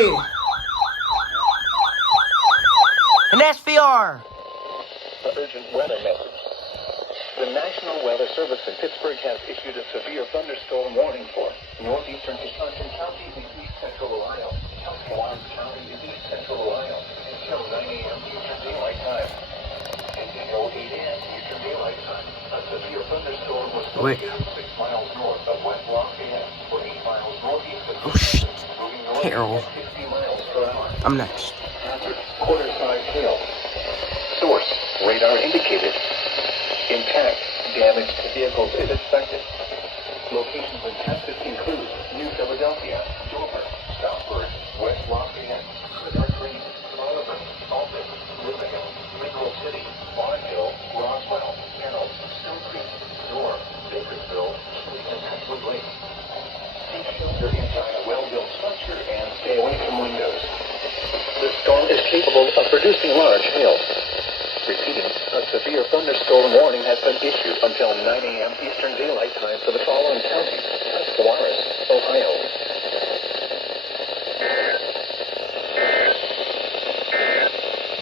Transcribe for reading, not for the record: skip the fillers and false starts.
Hey! An SVR! Urgent weather message. The National Weather Service in Pittsburgh has issued a severe thunderstorm warning for northeastern Wisconsin counties in east central Ohio. Lawrence County in east central Ohio until 9 a.m. Eastern Daylight Time. Until 8 a.m. Eastern Daylight Time, a severe thunderstorm was located 6 miles north of West Lafayette, or 8 miles northeast of Oh shit. moving north Harold. at 60 miles per hour. I'm next. Hazard, quarter-size hail. Source, radar indicated. Impact, damage to vehicles is expected. Locations in Texas include New Philadelphia, Dover, Stroudsburg, West Lafayette, Dark Green, Oliver, Alton, Riverhill, Lincoln City, Barnhill, Roswell, Carroll, Stone Creek, Dorr, Bakersville, and Ashwood Lake. Seek shelter inside a well-built structure and stay away from windows. The storm is capable of producing large hail. Repeating, a severe thunderstorm warning has been issued until 9 a.m. Eastern Daylight Time for the following counties: Tuscarawas, Ohio,